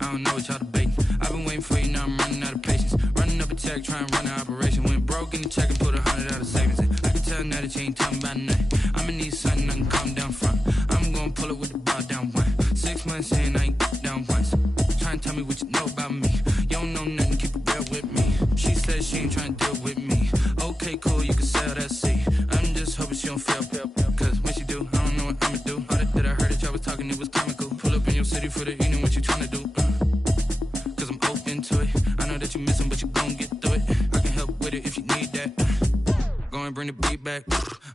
I don't know what y'all debating. I've been waiting for you, now I'm running out of patience. Running up a check, trying to run an operation. Went broke in the check and put 100 out of savings in. I can tell now that you ain't talking about nothing. I'ma need something I can calm down front. I'm gonna pull it with the bar down one. 6 months in, I ain't down once. Trying to tell me what you know about me. You don't know nothing, keep it real with me. She said she ain't trying to deal with me. Okay, cool, you can sell that seat. I'm just hoping she don't fail. Cause when she do, I don't know what I'ma do. All that I heard that y'all was talking, it was comical. Pull up in your city for the evening, what you trying to do? Cause I'm open to it. I know that you missing, but you gon' get through it. I can help with it if you need that. Go and bring the beat back.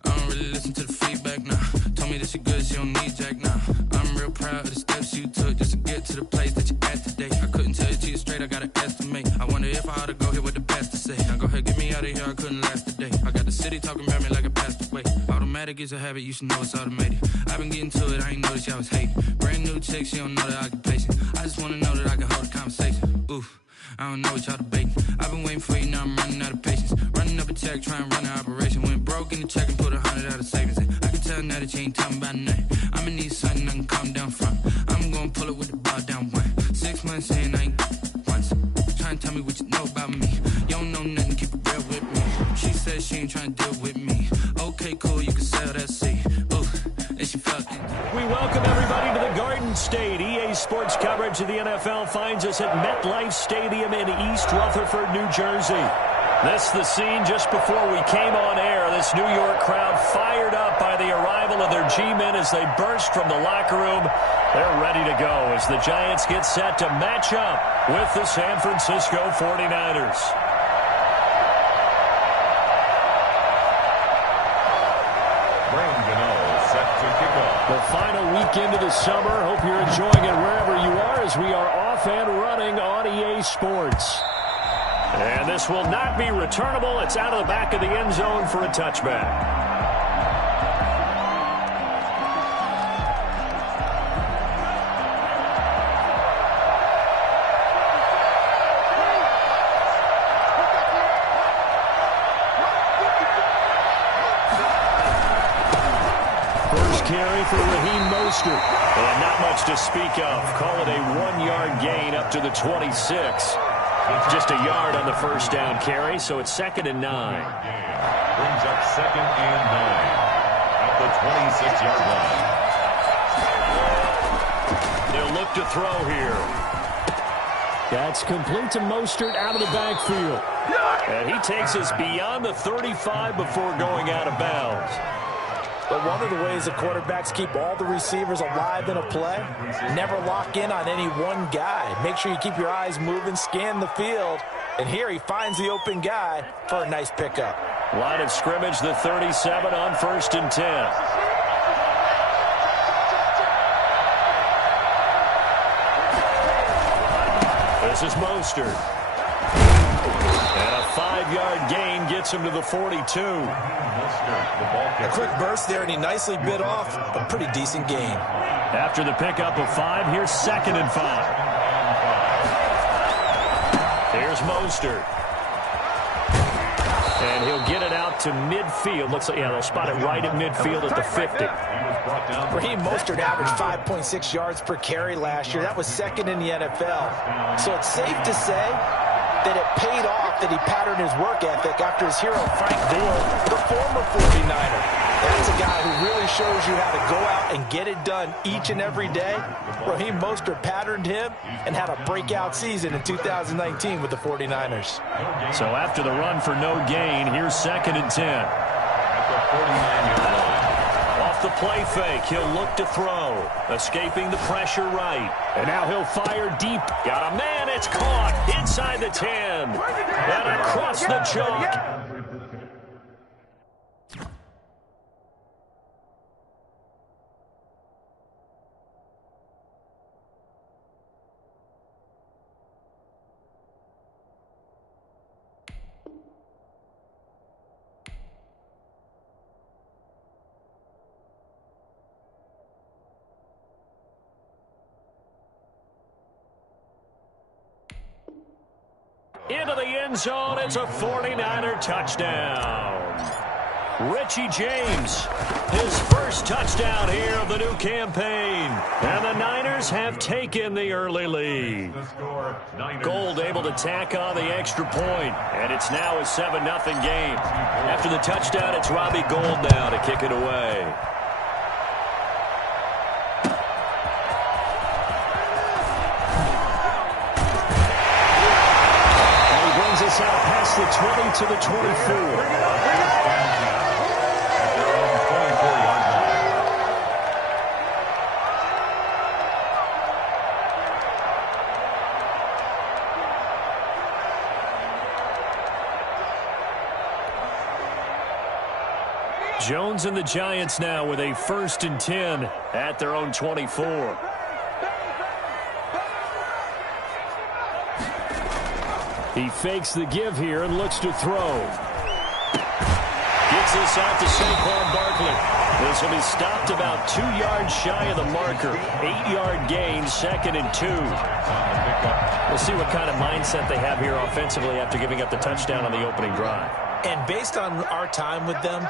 I don't really listen to the feedback, nah. Told me that she good, she don't need Jack, nah. I'm real proud of the steps you took just to get to the place that you at today. I couldn't tell you to you straight, I gotta estimate. I wonder if I ought to go here with the best to say. Now go ahead, get me out of here, I couldn't last today. I got the city talking about me like I passed away. Automatic is a habit, you should know it's automated. I've been getting to it, I ain't noticed y'all was hating. Brand new chick, she don't know the occupation. I just wanna know that I can hold a conversation. Oof, I don't know what y'all debating. I've been waiting for you, now I'm running out of patience. Running up a check, trying to run an operation. Went broke in the check and put 100 out of savings in. I can tell now that you ain't talking about nothing. I'ma need something I can calm down front. I'm gonna pull it with the bar down one. 6 months in, I ain't once. Trying to tell me what you know about me. You don't know nothing, keep it real with me. She said she ain't trying to deal with me. Okay, cool, you can sell that seat. Ooh, and she felt it. We welcome everybody to the Garden State. EA Sports coverage of the NFL finds us at MetLife Stadium in East Rutherford, New Jersey. This is the scene just before we came on air. This New York crowd fired up by the arrival of their G-men as they burst from the locker room. They're ready to go as the Giants get set to match up with the San Francisco 49ers. The final weekend of the summer. Hope you're enjoying it wherever you are as we are off and running on EA Sports. And this will not be returnable. It's out of the back of the end zone for a touchback. Carry for Raheem Mostert. And not much to speak of. Call it a 1-yard gain up to the 26. Just a yard on the first down carry, so it's 2nd and 9. Brings up 2nd and 9 at the 26-yard line. They'll look to throw here. That's complete to Mostert out of the backfield. And he takes us beyond the 35 before going out of bounds. But one of the ways the quarterbacks keep all the receivers alive in a play, never lock in on any one guy. Make sure you keep your eyes moving, scan the field. And here he finds the open guy for a nice pickup. Line of scrimmage, the 37 on 1st and 10. This is Mostert. And a 5-yard gain gets him to the 42. A quick burst there, and he nicely bit off a pretty decent gain. After the pickup of 5, here's 2nd and 5. Here's Mostert. And he'll get it out to midfield. Looks like, yeah, they'll spot it right at midfield at the 50. Raheem Mostert averaged 5.6 yards per carry last year. That was 2nd in the NFL. So it's safe to say that it paid off that he patterned his work ethic after his hero Frank Gore, the former 49er. That's a guy who really shows you how to go out and get it done each and every day. Raheem Mostert patterned him and had a breakout season in 2019 with the 49ers. So after the run for no gain, here's 2nd and 10. At the 49-yard line. Off the play fake, he'll look to throw. Escaping the pressure right. And now he'll fire deep. Got a man, it's caught inside the 10. And across the chalk. Into the end zone, it's a 49er touchdown. Richie James his first touchdown here of the new campaign. And the Niners have taken the early lead. Gold able to tack on the extra point, and it's now a 7-0 game. After the touchdown, it's Robbie Gould now to kick it away. And he brings us out past the 20 to the 24. Jones and the Giants now with a 1st and 10 at their own 24. He fakes the give here and looks to throw. Gets this out to Saquon Barkley. This will be stopped about 2 yards shy of the marker. 8-yard gain, 2nd and 2. We'll see what kind of mindset they have here offensively after giving up the touchdown on the opening drive. And based on our time with them,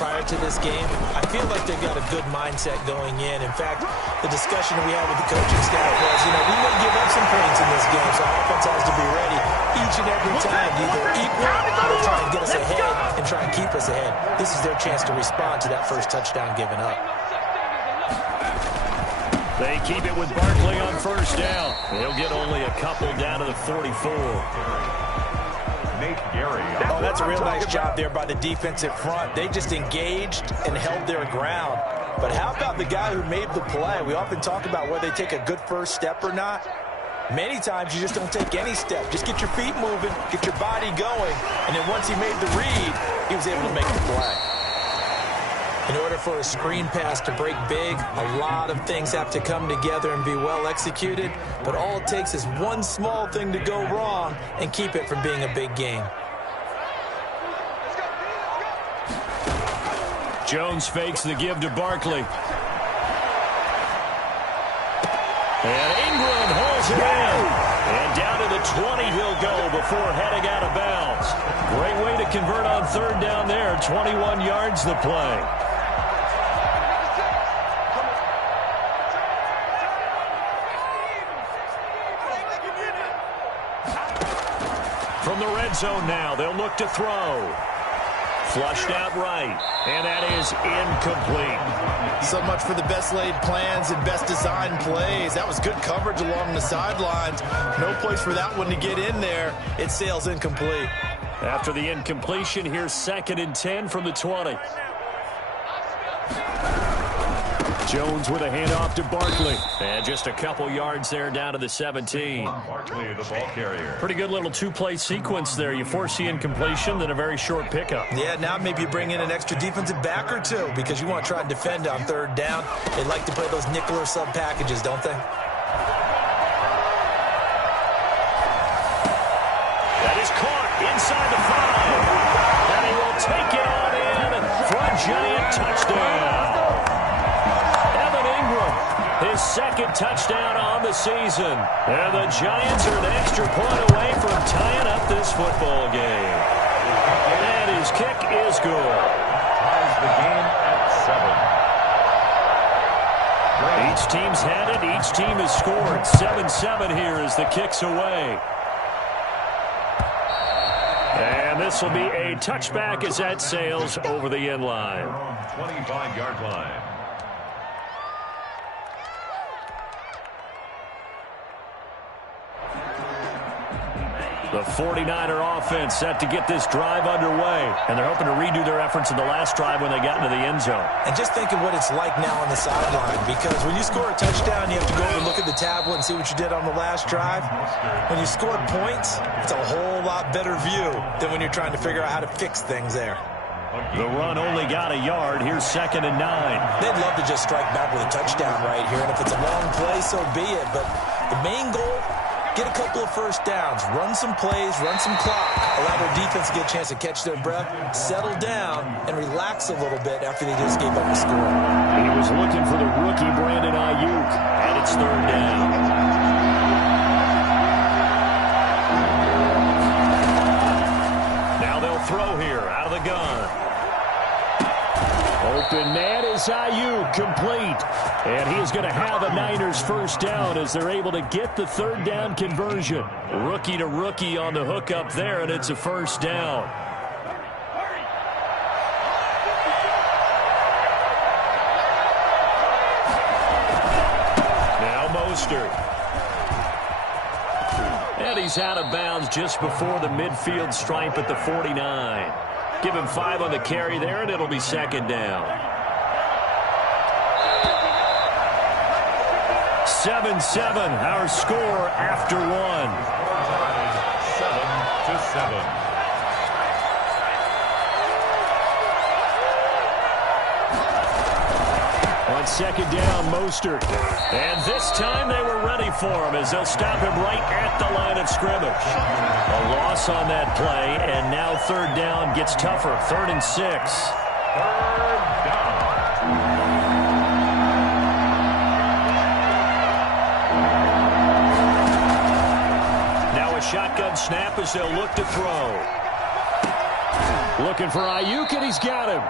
prior to this game, I feel like they've got a good mindset going in. In fact, the discussion we had with the coaching staff was, we may give up some points in this game, so our offense has to be ready each and every time to either equal or try and get us ahead and try and keep us ahead. This is their chance to respond to that first touchdown given up. They keep it with Barkley on 1st down. He'll get only a couple down to the 44. Oh, that's a real nice job there by the defensive front. They just engaged and held their ground. But how about the guy who made the play? We often talk about whether they take a good first step or not. Many times you just don't take any step. Just get your feet moving, get your body going, and then once he made the read, he was able to make the play. In order for a screen pass to break big, a lot of things have to come together and be well executed, but all it takes is one small thing to go wrong and keep it from being a big game. Jones fakes the give to Barkley. And Ingram holds it in. And down to the 20 he'll go before heading out of bounds. Great way to convert on 3rd down there. 21 yards the play. From the red zone now, they'll look to throw. Flushed out right, and that is incomplete. So much for the best laid plans and best designed plays. That was good coverage along the sidelines. No place for that one to get in there. It sails incomplete. After the incompletion, here's 2nd and 10 from the 20. Jones with a handoff to Barkley. And just a couple yards there down to the 17. Barkley, the ball carrier. Pretty good little 2-play sequence there. You force the incompletion, then a very short pickup. Yeah, now maybe you bring in an extra defensive back or two because you want to try and defend on 3rd down. They like to play those nickel or sub packages, don't they? That is caught inside the 5. And he will take it on in for a Giant touchdown. His 2nd touchdown on the season. And the Giants are an extra point away from tying up this football game. And his kick is good. Ties the game at 7. Each team's had it. Each team has scored. 7-7 here as the kick's away. And this will be a touchback as that sails over the end line. 25-yard line. The 49er offense set to get this drive underway. And they're hoping to redo their efforts in the last drive when they got into the end zone. And just think of what it's like now on the sideline. Because when you score a touchdown, you have to go over and look at the tablet and see what you did on the last drive. When you scored points, it's a whole lot better view than when you're trying to figure out how to fix things there. The run only got a yard. Here's 2nd and 9. They'd love to just strike back with a touchdown right here. And if it's a long play, so be it. But the main goal, get a couple of first downs, run some plays, run some clock, allow their defense to get a chance to catch their breath, settle down, and relax a little bit after they just gave up a score. He was looking for the rookie Brandon Ayuk, and it's 3rd down. Now they'll throw here out of the gun. Open man is pass, Ayuk, complete. And he is going to have a Niners first down as they're able to get the third down conversion. Rookie to rookie on the hookup there, and it's a first down. Now Mostert. And he's out of bounds just before the midfield stripe at the 49. Give him 5 on the carry there, and it'll be second down. 7-7, our score after 1. 7-7. On second down, Mostert. And this time they were ready for him as they'll stop him right at the line of scrimmage. A loss on that play, and now third down gets tougher. 3rd and 6. Third down. Now a shotgun snap as they'll look to throw. Looking for Ayuk, and he's got him.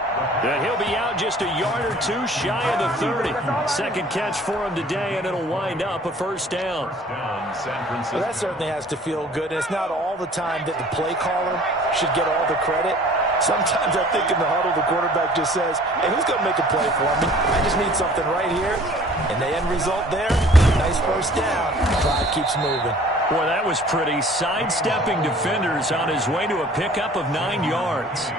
And he'll be out just a yard or 2 shy of the 30. Second catch for him today, and it'll wind up a first down. Well, that certainly has to feel good. And it's not all the time that the play caller should get all the credit. Sometimes I think in the huddle, the quarterback just says, hey, who's going to make a play for me? I just need something right here. And the end result there, nice first down. Clock keeps moving. Boy, that was pretty. Sidestepping defenders on his way to a pickup of 9 yards.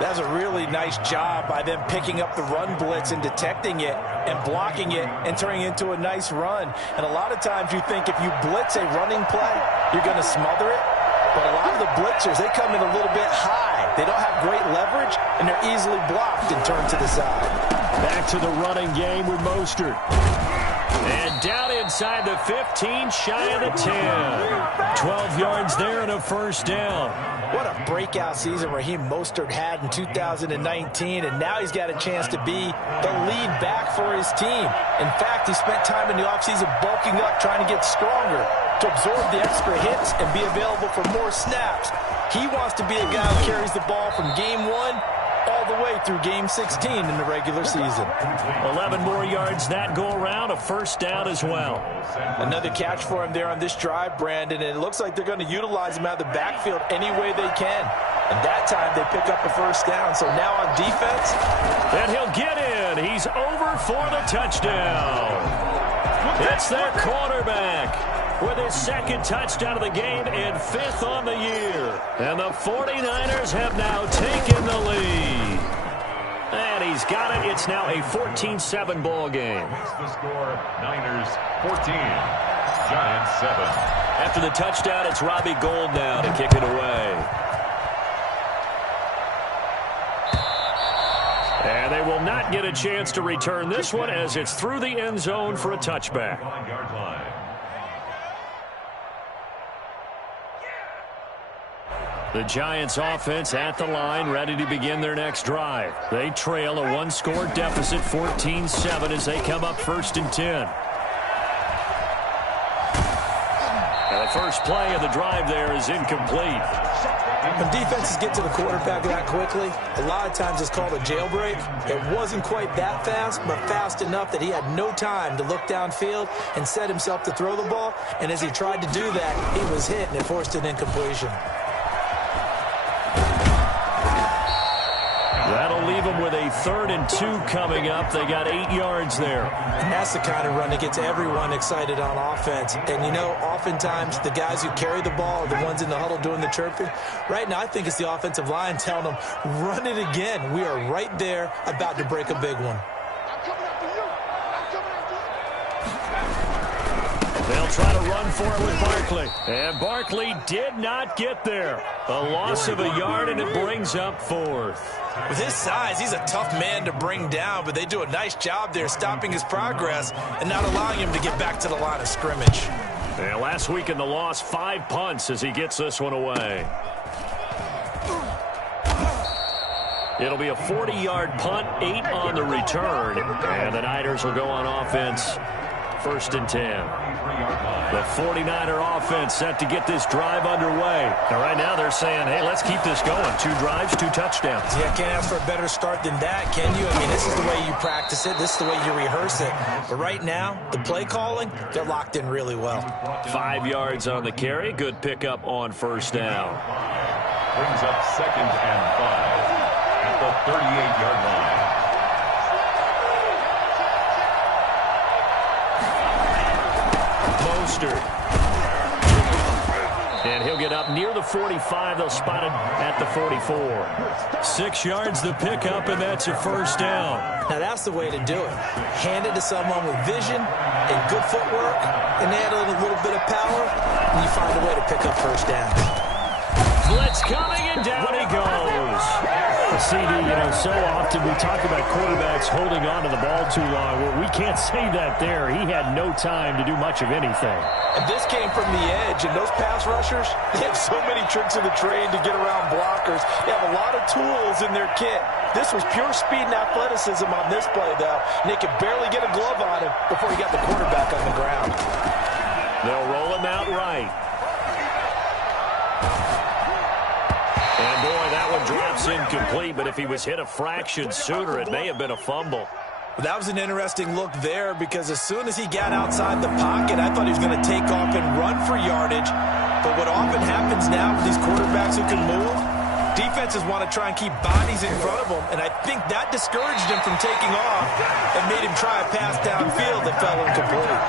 That's a really nice job by them picking up the run blitz and detecting it and blocking it and turning it into a nice run. And a lot of times you think if you blitz a running play, you're going to smother it. But a lot of the blitzers, they come in a little bit high. They don't have great leverage, and they're easily blocked and turned to the side. Back to the running game with Mostert. And down inside the 15, shy of the 10. 12 yards there and a first down. What a breakout season Raheem Mostert had in 2019, and now he's got a chance to be the lead back for his team. In fact, he spent time in the offseason bulking up, trying to get stronger, to absorb the extra hits and be available for more snaps. He wants to be a guy who carries the ball from game 1 all the way through game 16 in the regular season. 11 more yards that go around, a first down as well. Another catch for him there on this drive, Brandon, and it looks like they're going to utilize him out of the backfield any way they can. And that time they pick up a first down. So now on defense. And he'll get in. He's over for the touchdown. It's their quarterback with his second touchdown of the game and 5th on the year. And the 49ers have now taken the lead. And he's got it. It's now a 14-7 ball game. The score, Niners 14, Giants 7. After the touchdown, it's Robbie Gould now to kick it away. And they will not get a chance to return this one as it's through the end zone for a touchback. The Giants offense at the line, ready to begin their next drive. They trail a 1-score deficit, 14-7, as they come up 1st and 10. And the first play of the drive there is incomplete. When defenses get to the quarterback that quickly, a lot of times it's called a jailbreak. It wasn't quite that fast, but fast enough that he had no time to look downfield and set himself to throw the ball. And as he tried to do that, he was hit and it forced an incompletion. That'll leave them with a 3rd and 2 coming up. They got 8 yards there. And that's the kind of run that gets everyone excited on offense. And, you know, oftentimes the guys who carry the ball are the ones in the huddle doing the chirping. Right now, I think it's the offensive line telling them, run it again. We are right there about to break a big one. They'll try to run for it with Barkley. And Barkley did not get there. A loss of a yard, and it brings up 4th. With his size, he's a tough man to bring down, but they do a nice job there stopping his progress and not allowing him to get back to the line of scrimmage. And last week in the loss, 5 punts as he gets this one away. It'll be a 40-yard punt, 8 on the return. And the Niners will go on offense, 1st and 10. The 49er offense set to get this drive underway. And right now they're saying, hey, let's keep this going. 2 drives, 2 touchdowns. Yeah, can't ask for a better start than that, can you? I mean, this is the way you practice it. This is the way you rehearse it. But right now, the play calling, they're locked in really well. 5 yards on the carry. Good pickup on first down. Brings up 2nd and 5 at the 38-yard line. And he'll get up near the 45. They'll spot it at the 44. 6 yards the pickup, and that's a first down. Now, that's the way to do it. Hand it to someone with vision and good footwork, and add a little bit of power, and you find a way to pick up first down. Blitz coming, and down he goes. CD, so often we talk about quarterbacks holding on to the ball too long. Well, we can't say that there. He had no time to do much of anything. And this came from the edge, and those pass rushers, they have so many tricks of the trade to get around blockers. They have a lot of tools in their kit. This was pure speed and athleticism on this play, though. And they could barely get a glove on him before he got the quarterback on the ground. They'll roll him out right. And boy, that one drops incomplete, but if he was hit a fraction sooner, it may have been a fumble. That was an interesting look there, because as soon as he got outside the pocket, I thought he was going to take off and run for yardage. But what often happens now with these quarterbacks who can move, defenses want to try and keep bodies in front of them, and I think that discouraged him from taking off and made him try a pass downfield that fell incomplete.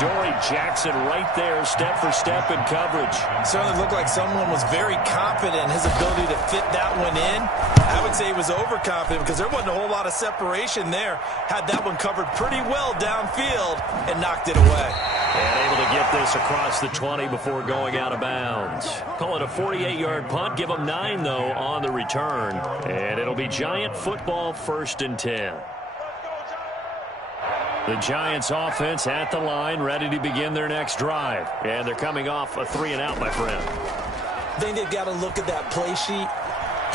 Dory Jackson right there, step for step in coverage. Certainly looked like someone was very confident in his ability to fit that one in. I would say he was overconfident because there wasn't a whole lot of separation there. Had that one covered pretty well downfield and knocked it away. And able to get this across the 20 before going out of bounds. Call it a 48-yard punt. Give them 9, though, on the return. And it'll be Giant football, 1st and 10. The Giants offense at the line, ready to begin their next drive. And they're coming off a 3-and-out, my friend. I think they've got to look at that play sheet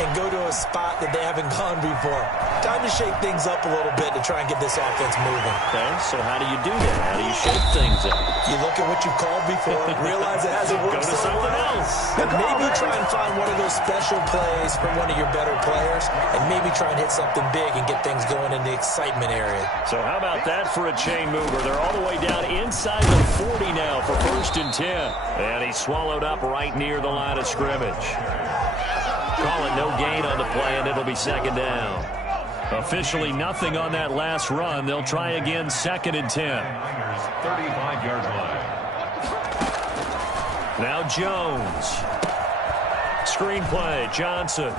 and go to a spot that they haven't gone before. Time to shake things up a little bit to try and get this offense moving. Okay, so how do you do that? How do you shake things up? You look at what you've called before, realize it hasn't worked so something else. And maybe try and find one of those special plays from one of your better players, and maybe try and hit something big and get things going in the excitement area. So how about that for a chain mover? They're all the way down inside the 40 now for 1st and 10. And he's swallowed up right near the line of scrimmage. Call it no gain on the play, and it'll be 2nd down. Officially nothing on that last run. They'll try again, 2nd and 10. 35-yard line. Now Jones. Screen play, Johnson.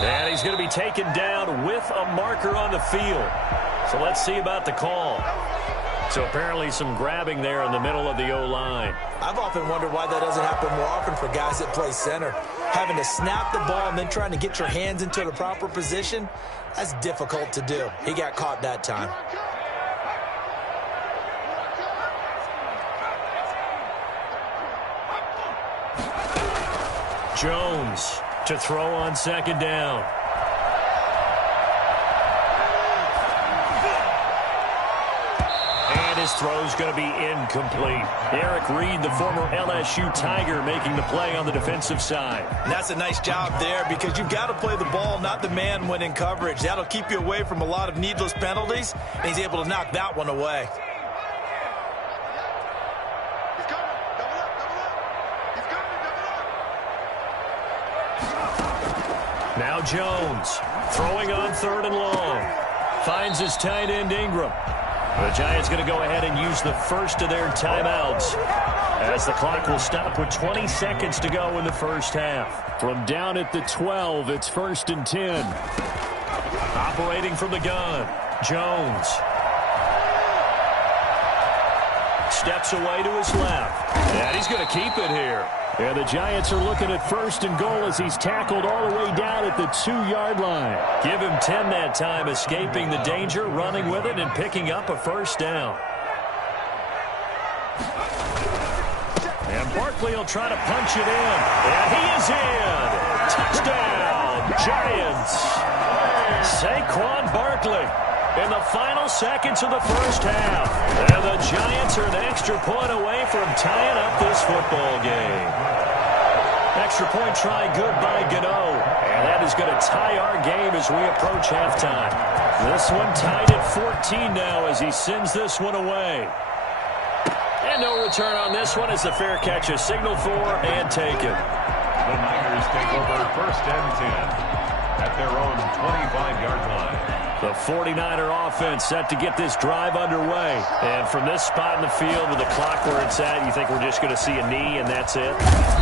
And he's going to be taken down with a marker on the field. So let's see about the call. So apparently some grabbing there in the middle of the O-line. I've often wondered why that doesn't happen more often for guys that play center. Having to snap the ball and then trying to get your hands into the proper position, that's difficult to do. He got caught that time. Jones to throw on 2nd down. His throw's going to be incomplete. Eric Reed, the former LSU Tiger, making the play on the defensive side. And that's a nice job there, because you've got to play the ball, not the man when in coverage. That'll keep you away from a lot of needless penalties, and he's able to knock that one away. Now Jones throwing on 3rd and long. Finds his tight end Ingram. The Giants going to go ahead and use the first of their timeouts as the clock will stop with 20 seconds to go in the first half. From down at the 12, it's 1st and 10. Operating from the gun, Jones. Steps away to his left. And he's going to keep it here. And the Giants are looking at 1st and goal as he's tackled all the way down at the 2-yard line. Give him 10 that time, escaping the danger, running with it, and picking up a 1st down. And Barkley will try to punch it in. And he is in. Touchdown, Giants. Saquon Barkley. In the final seconds of the first half. And the Giants are an extra point away from tying up this football game. Extra point try good by Gano. And that is going to tie our game as we approach halftime. This one tied at 14 now as he sends this one away. And no return on this one as the fair catch is signaled for and taken. The Niners take over 1st and 10 at their own 25-yard line. The 49er offense set to get this drive underway. And from this spot in the field with the clock where it's at, you think we're just going to see a knee and that's it?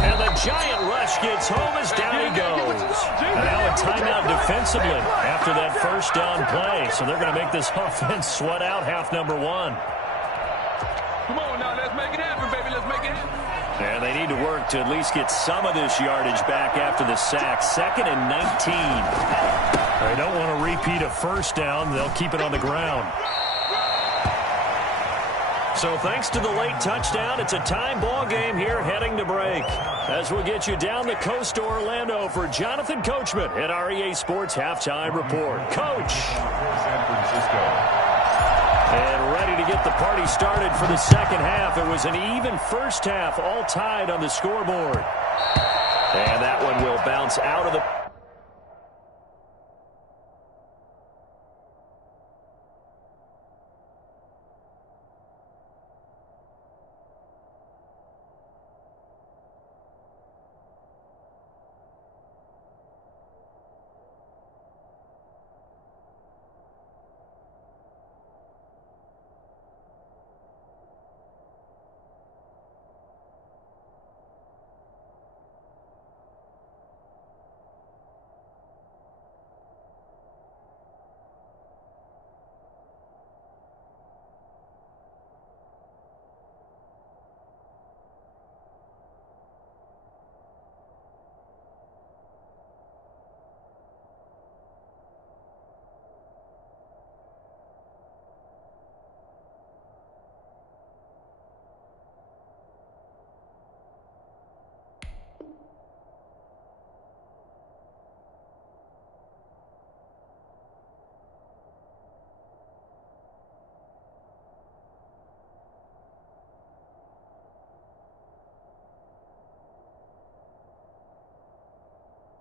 And the giant rush gets home as down he goes. And now a timeout defensively after that first down play. So they're going to make this offense sweat out half number one. Come on now, let's make it happen, baby. Let's make it happen. And they need to work to at least get some of this yardage back after the sack. 2nd and 19. They don't want to repeat a first down. They'll keep it on the ground. So thanks to the late touchdown, it's a time ball game here heading to break. As we'll get you down the coast to Orlando for Jonathan Coachman at our EA Sports Halftime Report. Coach. San Francisco. And ready to get the party started for the second half. It was an even first half, all tied on the scoreboard. And that one will bounce out of the...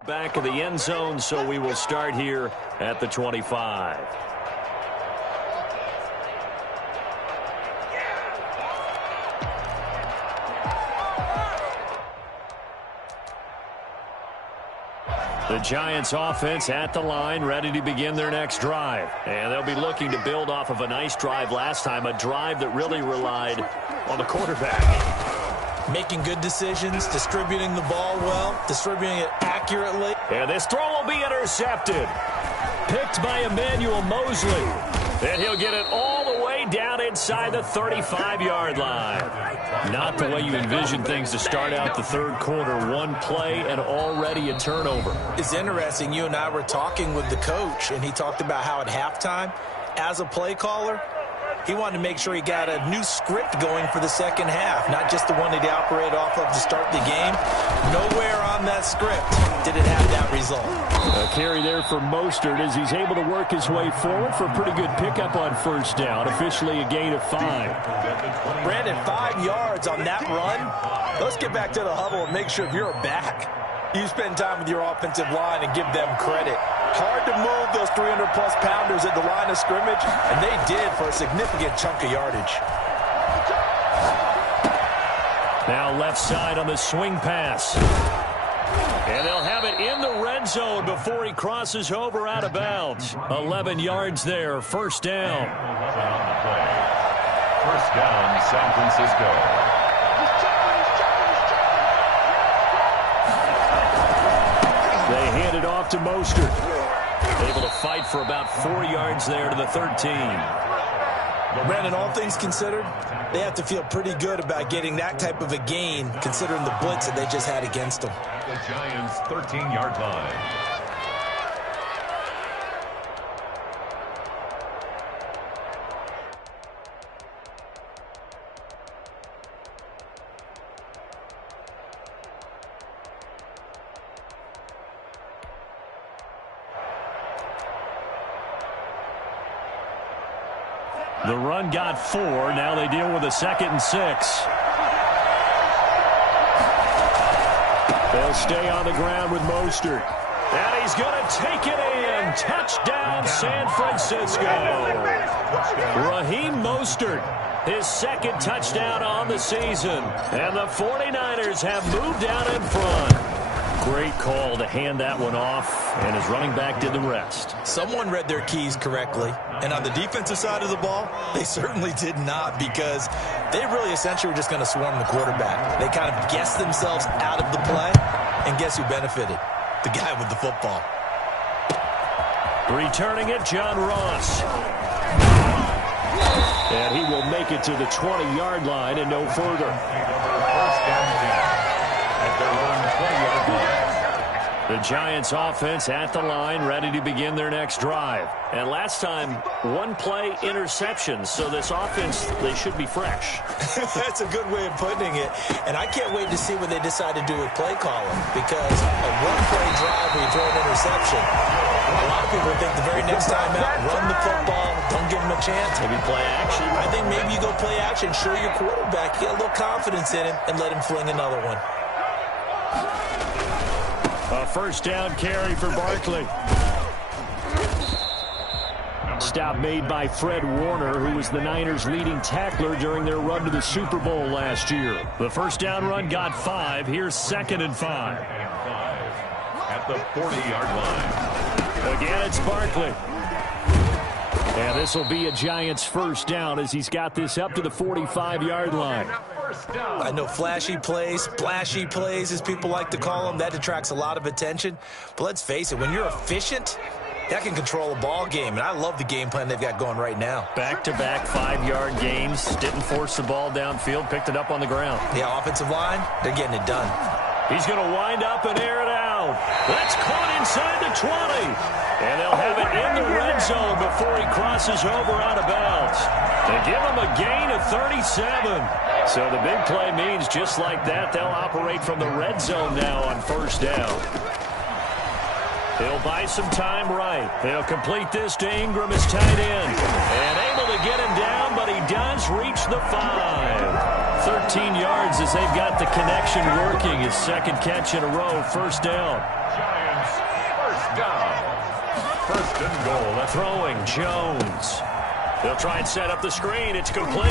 back of the end zone, so we will start here at the 25. The Giants offense at the line, ready to begin their next drive. And they'll be looking to build off of a nice drive last time, a drive that really relied on the quarterback. Making good decisions, distributing the ball well, distributing it accurately. And this throw will be intercepted. Picked by Emmanuel Mosley. And he'll get it all the way down inside the 35-yard line. Not the way you envision things to start out the third quarter. One play and already a turnover. It's interesting. You and I were talking with the coach, and he talked about how at halftime, as a play caller, he wanted to make sure he got a new script going for the second half, not just the one that he operated off of to start the game. Nowhere on that script did it have that result. A carry there for Mostert as he's able to work his way forward for a pretty good pickup on first down. Officially a gain of 5. Brandon, 5 yards on that run. Let's get back to the huddle and make sure if you're back, you spend time with your offensive line and give them credit. Hard to move those 300-plus pounders at the line of scrimmage, and they did for a significant chunk of yardage. Now left side on the swing pass. And they'll have it in the red zone before he crosses over out of bounds. 11 yards there, first down. First down, San Francisco. They hand it off to Mostert. Able to fight for about 4 yards there to the 13. Brandon, all things considered, they have to feel pretty good about getting that type of a gain, considering the blitz that they just had against them. The Giants' 13-yard line. The run got 4. Now they deal with a 2nd and 6. They'll stay on the ground with Mostert. And he's going to take it in. Touchdown, San Francisco. Raheem Mostert, his 2nd touchdown on the season. And the 49ers have moved out in front. Great call to hand that one off, and his running back did the rest. Someone read their keys correctly, and on the defensive side of the ball, they certainly did not, because they really essentially were just going to swarm the quarterback. They kind of guessed themselves out of the play, and guess who benefited? The guy with the football. Returning it, John Ross. And he will make it to the 20-yard line and no further. First down at their own 20-yard line. The Giants offense at the line, ready to begin their next drive. And last time, one-play interception, so this offense, they should be fresh. That's a good way of putting it. And I can't wait to see what they decide to do with play calling, because a one-play drive where you throw an interception, a lot of people think the very next time out, run the football, don't give them a chance. Maybe play action. I think maybe you go play action, show your quarterback, get a little confidence in him, and let him fling another one. A first down carry for Barkley. Stop made by Fred Warner, who was the Niners' leading tackler during their run to the Super Bowl last year. The first down run got 5. Here's 2nd and 5. At the 40-yard line. Again, it's Barkley. And this will be a Giants first down as he's got this up to the 45-yard line. I know flashy plays, splashy plays, as people like to call them, that attracts a lot of attention. But let's face it, when you're efficient, that can control a ball game. And I love the game plan they've got going right now. Back-to-back 5-yard games. Didn't force the ball downfield. Picked it up on the ground. Yeah, offensive line, they're getting it done. He's going to wind up and air it out. That's caught inside the 20. And they'll have it in the red zone before he crosses over out of bounds. They give him a gain of 37. So the big play means just like that, they'll operate from the red zone now on first down. He'll buy some time right. They'll complete this to Ingram as tight end. And able to get him down, but he does reach the 5. 13 yards as they've got the connection working. His 2nd catch in a row, first down. Giants, first down. First and goal. That's throwing Jones. They'll try and set up the screen. It's complete.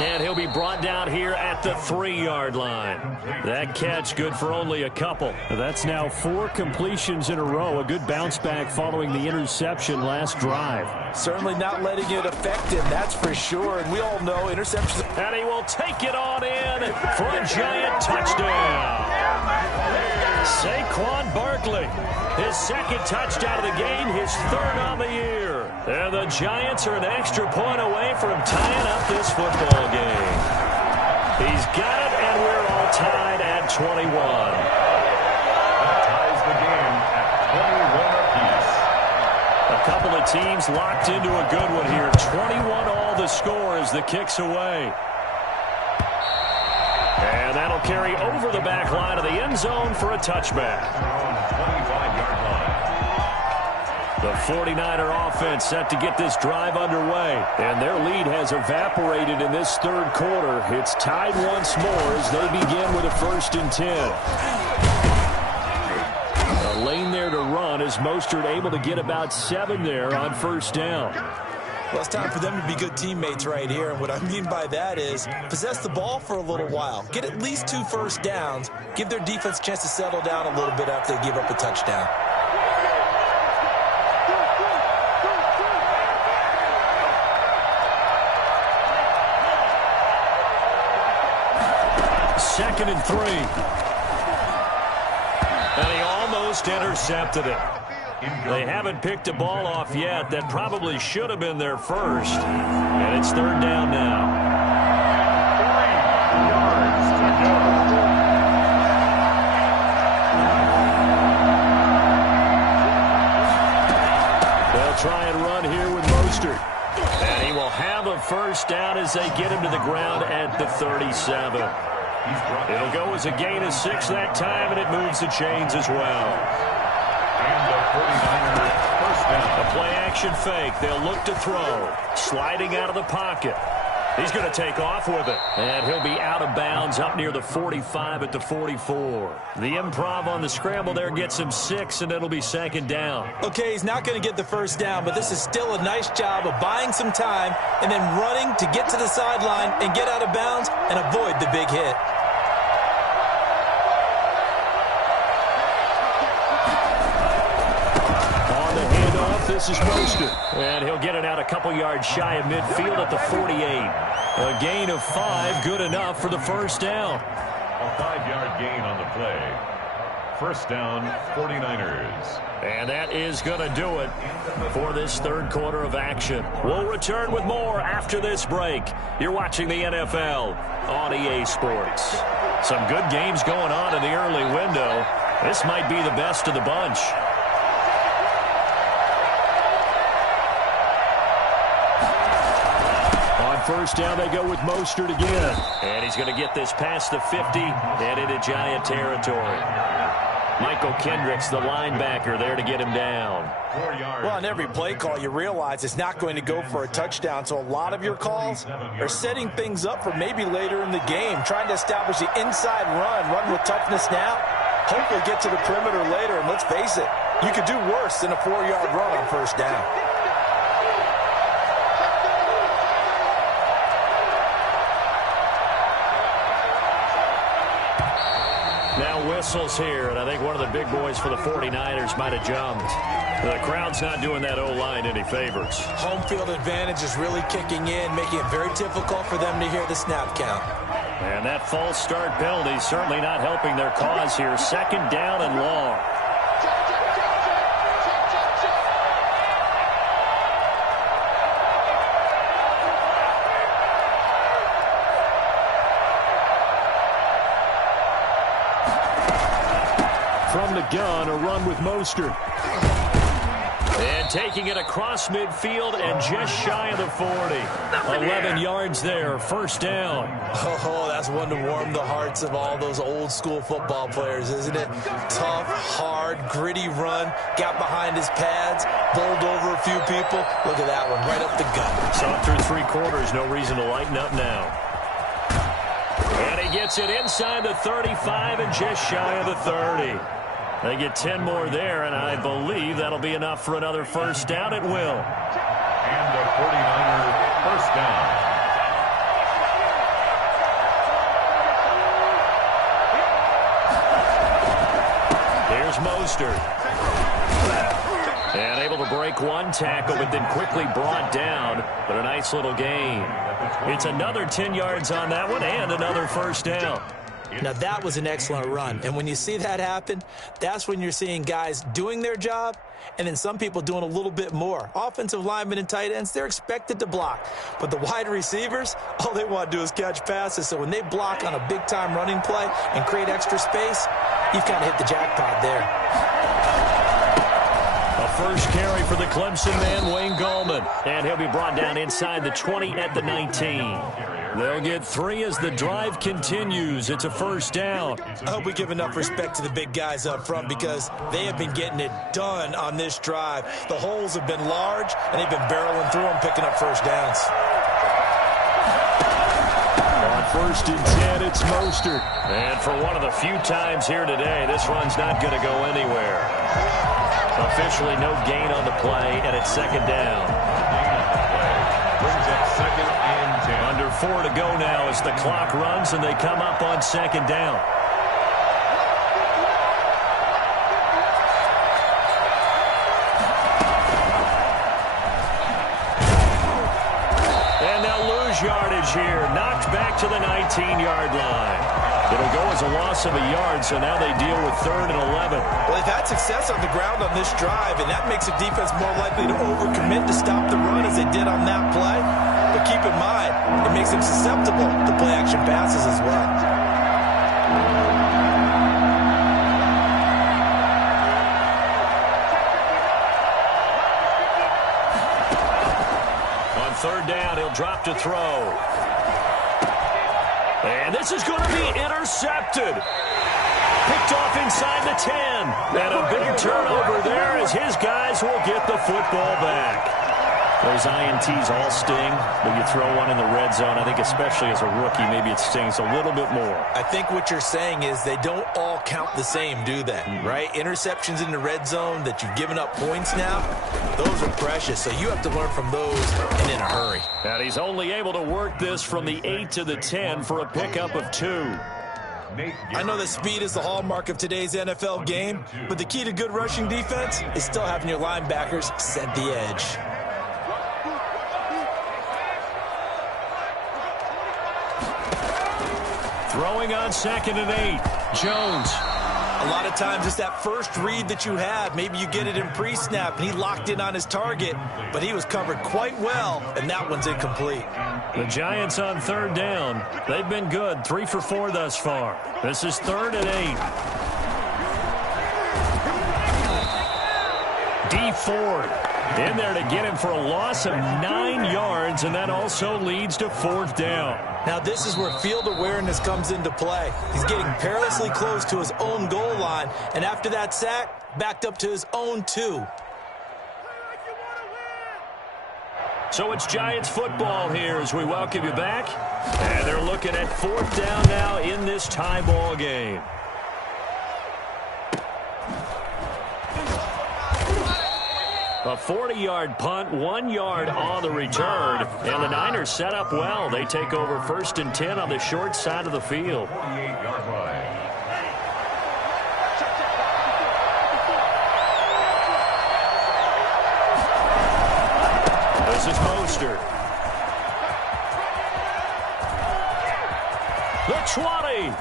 And he'll be brought down here at the 3-yard line. That catch good for only a couple. That's now 4 completions in a row. A good bounce back following the interception last drive. Certainly not letting it affect him, that's for sure. And we all know interceptions. And he will take it on in for a Giant touchdown. Saquon Barkley, his 2nd touchdown of the game, his 3rd on the year. And the Giants are an extra point away from tying up this football game. He's got it, and we're all tied at 21. That ties the game at 21 apiece. A couple of teams locked into a good one here. 21 all the score as the kick's away. And that'll carry over the back line of the end zone for a touchback. 25-yard line. The 49er offense set to get this drive underway. And their lead has evaporated in this 3rd quarter. It's tied once more as they begin with a 1st and 10. A lane there to run as Mostert able to get about 7 there on first down. Well, it's time for them to be good teammates right here. And what I mean by that is possess the ball for a little while. Get at least 2 first downs. Give their defense a chance to settle down a little bit after they give up a touchdown. Second and 3. And he almost intercepted it. They haven't picked a ball off yet. That probably should have been their first. And it's 3rd down now. 3 yards to go. They'll try and run here with Mostert. And he will have a first down as they get him to the ground at the 37. It'll go as a gain of 6 that time, and it moves the chains as well. And the 49ers first down. A play-action fake. They'll look to throw. Sliding out of the pocket. He's going to take off with it. And he'll be out of bounds up near the 45 at the 44. The improv on the scramble there gets him 6, and it'll be second down. Okay, he's not going to get the first down, but this is still a nice job of buying some time and then running to get to the sideline and get out of bounds and avoid the big hit. This is Mostert, and he'll get it out a couple yards shy of midfield at the 48. A gain of 5, good enough for the first down. A 5-yard gain on the play. First down, 49ers. And that is going to do it for this third quarter of action. We'll return with more after this break. You're watching the NFL on EA Sports. Some good games going on in the early window. This might be the best of the bunch. First down, they go with Mostert again. And he's going to get this past the 50 and into Giant territory. Michael Kendricks, the linebacker, there to get him down. Well, on every play call, you realize it's not going to go for a touchdown. So a lot of your calls are setting things up for maybe later in the game, trying to establish the inside run with toughness now. Hopefully get to the perimeter later. And let's face it, you could do worse than a 4-yard run on first down. Now whistles here, and I think one of the big boys for the 49ers might have jumped. The crowd's not doing that O-line any favors. Home field advantage is really kicking in, making it very difficult for them to hear the snap count. And that false start penalty certainly not helping their cause here. Second down and long. From the gun, a run with Mostert. And taking it across midfield and just shy of the 40. 11 yards there, first down. Oh, that's one to warm the hearts of all those old school football players, isn't it? Tough, hard, gritty run, got behind his pads, bowled over a few people. Look at that one, right up the gut. Saw through 3 quarters, no reason to lighten up now. And he gets it inside the 35 and just shy of the 30. They get 10 more there, and I believe that'll be enough for another first down. It will. And the 49er first down. Here's Mostert. And able to break one tackle, but then quickly brought down. But a nice little gain. It's another 10 yards on that one and another first down. Now, that was an excellent run. And when you see that happen, that's when you're seeing guys doing their job and then some people doing a little bit more. Offensive linemen and tight ends, they're expected to block. But the wide receivers, all they want to do is catch passes. So when they block on a big-time running play and create extra space, you've kind of hit the jackpot there. A first carry for the Clemson man, Wayne Gallman. And he'll be brought down inside the 20 at the 19. They'll get 3 as the drive continues. It's a first down. I hope we give enough respect to the big guys up front because they have been getting it done on this drive. The holes have been large, and they've been barreling through them, picking up first downs. On first and 10, it's Mostert. And for one of the few times here today, this run's not going to go anywhere. Officially no gain on the play, and it's second down. Brings up second and 10. Under 4 to go now as the clock runs and they come up on second down. And they'll lose yardage here. Knocked back to the 19-yard line. It'll go as a loss of a yard, so now they deal with 3rd and 11. Well, they've had success on the ground on this drive, and that makes a defense more likely to overcommit to stop the run as they did on that play. But keep in mind, it makes them susceptible to play-action passes as well. On 3rd down, he'll drop to throw. And this is going to be intercepted. Picked off inside the 10. And a big turnover there as his guys will get the football back. Those INTs all sting, but you throw one in the red zone, I think especially as a rookie, maybe it stings a little bit more. I think what you're saying is they don't all count the same, do they? Right? Interceptions in the red zone that you've given up points now, those are precious. So you have to learn from those and in a hurry. And he's only able to work this from the 8 to the 10 for a pickup of 2. I know that speed is the hallmark of today's NFL game, but the key to good rushing defense is still having your linebackers set the edge. Throwing on 2nd and 8. Jones. A lot of times it's that first read that you have. Maybe you get it in pre-snap, and he locked in on his target, but he was covered quite well, and that one's incomplete. The Giants on 3rd down. They've been good, 3 for 4 thus far. This is 3rd and 8. D. Ford in there to get him for a loss of 9 yards, and that also leads to 4th down. Now this is where field awareness comes into play. He's getting perilously close to his own goal line, and after that sack, backed up to his own 2. So it's Giants football here as we welcome you back. And they're looking at 4th down now in this tie ball game. A 40-yard punt, 1 yard on the return. And the Niners set up well. They take over 1st and 10 on the short side of the field. 48-yard line. This is Mostert. The 20.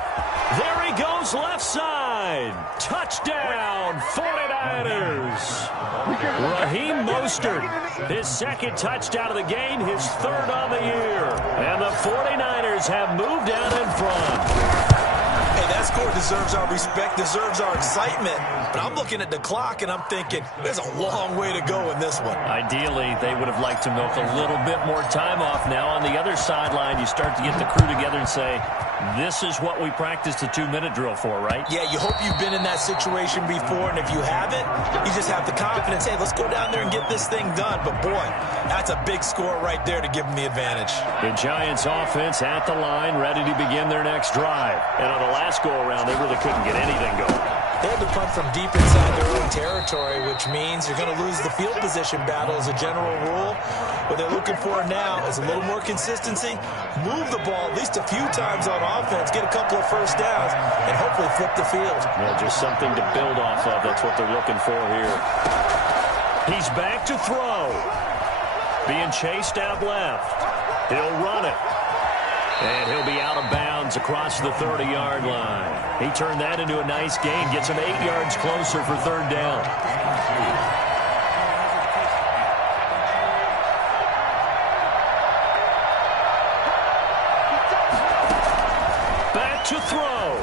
There he goes left side. Touchdown, 49ers. Raheem Mostert, his 2nd touchdown of the game, his 3rd on the year. And the 49ers have moved out in front. Hey, that score deserves our respect, deserves our excitement. But I'm looking at the clock, and I'm thinking, there's a long way to go in this one. Ideally, they would have liked to milk a little bit more time off. Now on the other sideline, you start to get the crew together and say, this is what we practiced a 2-minute drill for, right? Yeah, you hope you've been in that situation before, and if you haven't, you just have the confidence, hey, let's go down there and get this thing done. But, boy, that's a big score right there to give them the advantage. The Giants offense at the line, ready to begin their next drive. And on the last go-around, they really couldn't get anything going. They had to punt from deep inside their own territory, which means you're going to lose the field position battle as a general rule. What they're looking for now is a little more consistency, move the ball at least a few times on offense, get a couple of first downs, and hopefully flip the field. Yeah, just something to build off of. That's what they're looking for here. He's back to throw. Being chased out left. He'll run it. And he'll be out of bounds across the 30-yard line. He turned that into a nice gain, gets him 8 yards closer for 3rd down. Back to throw.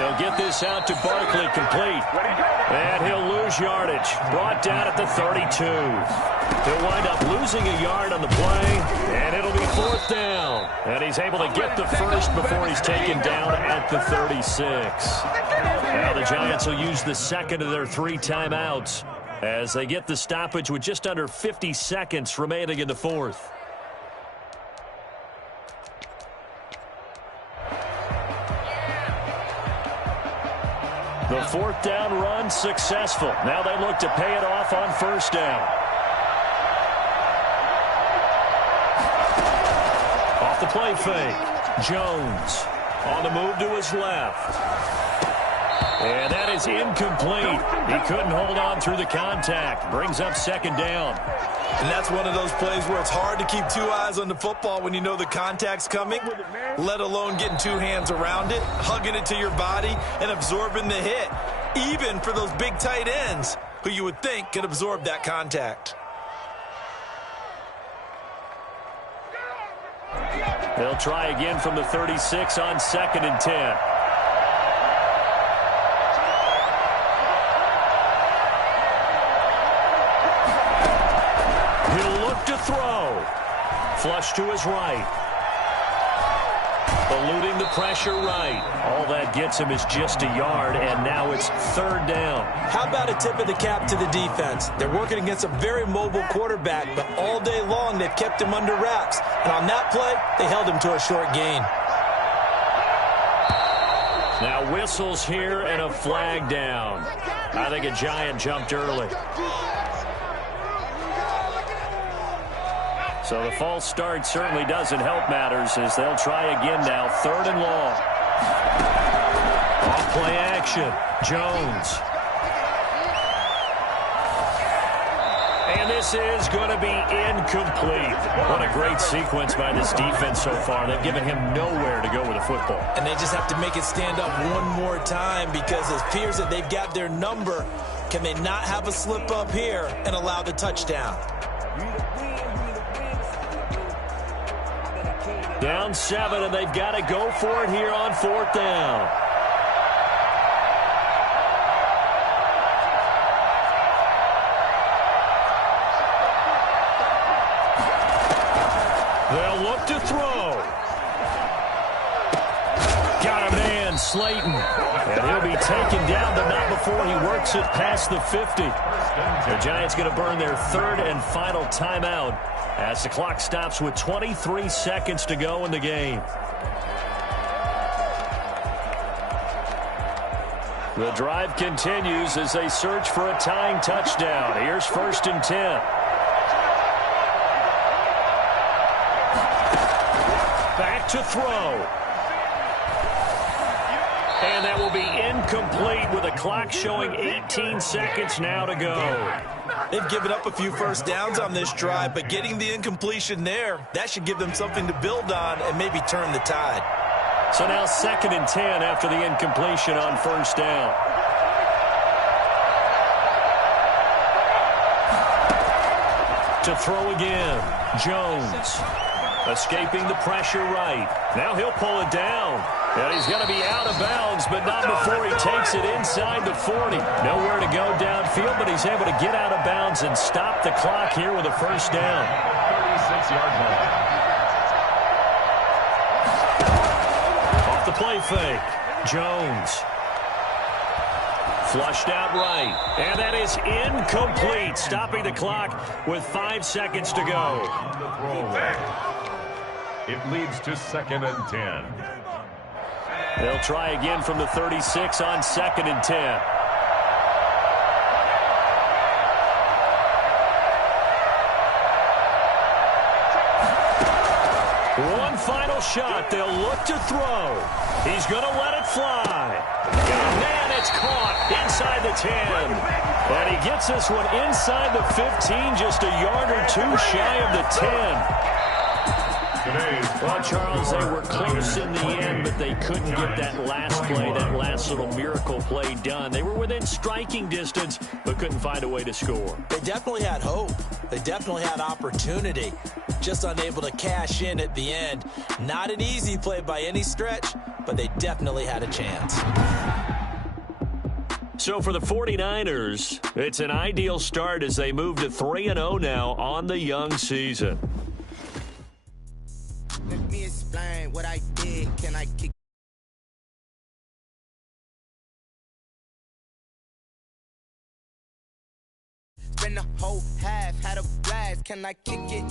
He'll get this out to Barkley, complete. And he'll lose yardage. Brought down at the 32. He'll wind up losing a yard on the play, and it'll be 4th down. And he's able to get the first before he's taken down at the 36. Now the Giants will use the 2nd of their 3 timeouts as they get the stoppage with just under 50 seconds remaining in the 4th. The 4th down run successful. Now they look to pay it off on 1st down. Off the play fake. Jones on the move to his left. And that is incomplete. He couldn't hold on through the contact. Brings up 2nd down. And that's one of those plays where it's hard to keep 2 eyes on the football when you know the contact's coming, let alone getting 2 hands around it, hugging it to your body, and absorbing the hit, even for those big tight ends who you would think could absorb that contact. They'll try again from the 36 on 2nd and 10. He'll look to throw. Flush to his right. Eluding the pressure right. All that gets him is just a yard, and now it's third down. How about a tip of the cap to the defense? They're working against a very mobile quarterback, but all day long they've kept him under wraps. And on that play, they held him to a short gain. Now whistles here and a flag down. I think a Giant jumped early. So the false start certainly doesn't help matters as they'll try again now. Third and long. Off play action. Jones. And this is going to be incomplete. What a great sequence by this defense so far. They've given him nowhere to go with the football. And they just have to make it stand up one more time because it appears that they've got their number. Can they not have a slip up here and allow the touchdown? Down 7, and they've got to go for it here on fourth down. They'll look to throw. Got a man, Slayton. And he'll be taken down, but not before he works it past the 50. The Giants going to burn their third and final timeout as the clock stops with 23 seconds to go in the game. The drive continues as they search for a tying touchdown. Here's first and 10. Back to throw. And that will be incomplete with a clock showing 18 seconds now to go. They've given up a few first downs on this drive, but getting the incompletion there, that should give them something to build on and maybe turn the tide. So now second and 10 after the incompletion on first down. To throw again, Jones. Escaping the pressure right. Now he'll pull it down. And he's going to be out of bounds, but not before he takes it inside the 40. Nowhere to go downfield, but he's able to get out of bounds and stop the clock here with a first down. 36-yard line. Off the play fake. Jones. Flushed out right. And that is incomplete, stopping the clock with 5 seconds to go. It leads to second and 10. They'll try again from the 36 on second and 10. One final shot. They'll look to throw. He's going to let it fly. And man, it's caught inside the 10. And he gets this one inside the 15, just a yard or two shy of the 10. Well, Charles, they were close in the end, but they couldn't get that last play, that last little miracle play done. They were within striking distance, but couldn't find a way to score. They definitely had hope. They definitely had opportunity. Just unable to cash in at the end. Not an easy play by any stretch, but they definitely had a chance. So for the 49ers, it's an ideal start as they move to 3-0 now on the young season. Let me explain what I did. Can I kick? Spend the whole half, had a blast. Can I kick it?